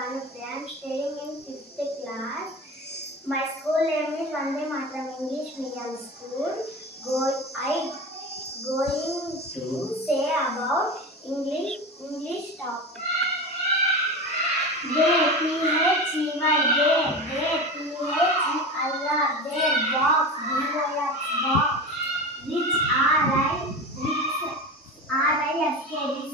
Bhanupriya. I am studying in 5th class. My school name is Vande Mataram English Medium School. I going to say about English topic. They, P-H-E-Y, P-H-E, Allah, they, box, B-O-X, box, rich, R-I-S-K,